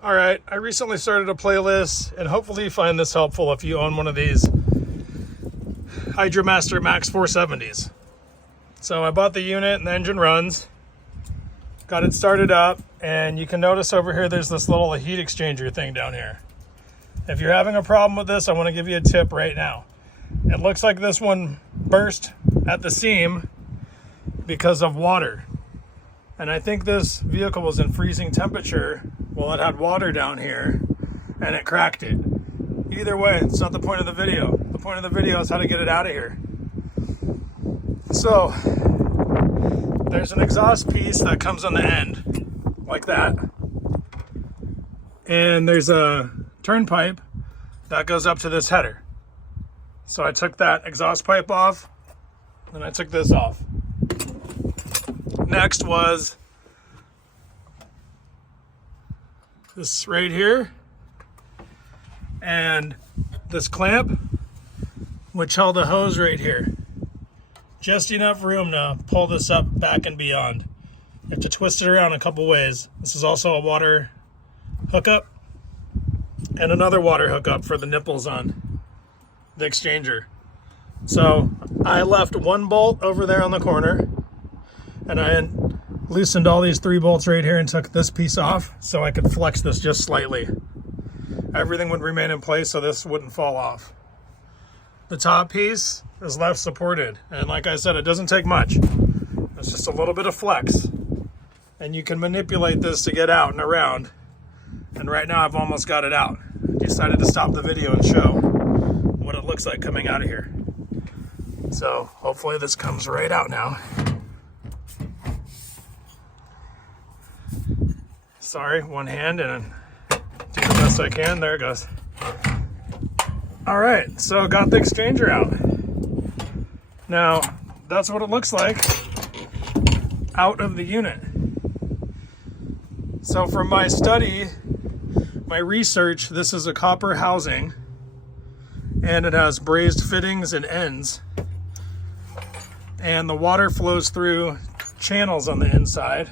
Alright, I recently started a playlist, and hopefully you find this helpful if you own one of these Hydramaster MAXX 470s. So I bought the unit and the engine runs, got it started up, and you can notice over here there's this little heat exchanger thing down here. If you're having a problem with this, I want to give you a tip right now. It looks like this one burst at the seam because of water. And I think this vehicle was in freezing temperature while it had water down here and it cracked it. Either way, it's not the point of the video. The point of the video is how to get it out of here. So there's an exhaust piece that comes on the end like that. And there's a turn pipe that goes up to this header. So I took that exhaust pipe off and I took this off. Next was this right here and this clamp, which held a hose right here. Just enough room to pull this up back and beyond. You have to twist it around a couple ways. This is also a water hookup and another water hookup for the nipples on the exchanger. So I left one bolt over there on the corner, and I loosened all these 3 bolts right here and took this piece off so I could flex this just slightly. Everything would remain in place so this wouldn't fall off. The top piece is left supported, and like I said, it doesn't take much. It's just a little bit of flex, and you can manipulate this to get out and around. And right now I've almost got it out. I decided to stop the video and show what it looks like coming out of here. So hopefully this comes right out now. Sorry, one hand, and do the best I can. There it goes. All right, so got the exchanger out. Now, that's what it looks like out of the unit. So from my study, my research, this is a copper housing, and it has brazed fittings and ends. And the water flows through channels on the inside.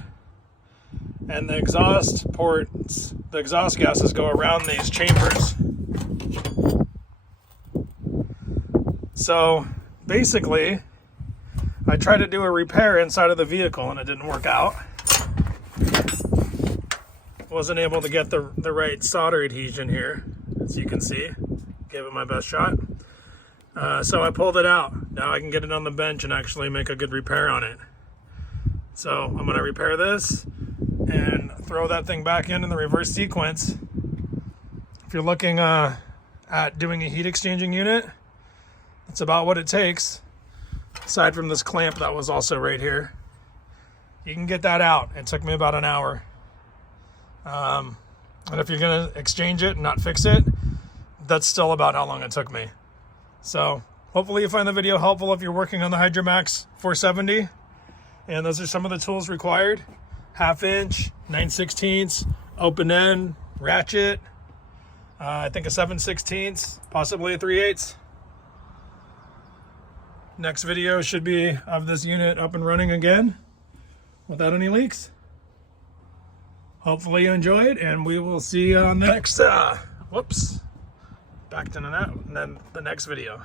And the exhaust ports, the exhaust gases go around these chambers. So basically, I tried to do a repair inside of the vehicle and it didn't work out. Wasn't able to get the right solder adhesion here, as you can see. Gave it my best shot. So I pulled it out. Now I can get it on the bench and actually make a good repair on it. So I'm going to repair this and throw that thing back in the reverse sequence. If you're looking at doing a heat exchanging unit, that's about what it takes. Aside from this clamp that was also right here, you can get that out. It took me about an hour. And if you're gonna exchange it and not fix it, that's still about how long it took me. So hopefully you find the video helpful if you're working on the Hydramax 470. And those are some of the tools required: 1/2 inch, 9/16, open end, ratchet, I think a 7/16, possibly a 3/8. Next video should be of this unit up and running again without any leaks. Hopefully you enjoyed, and we will see you on the next, back to that, and then the next video.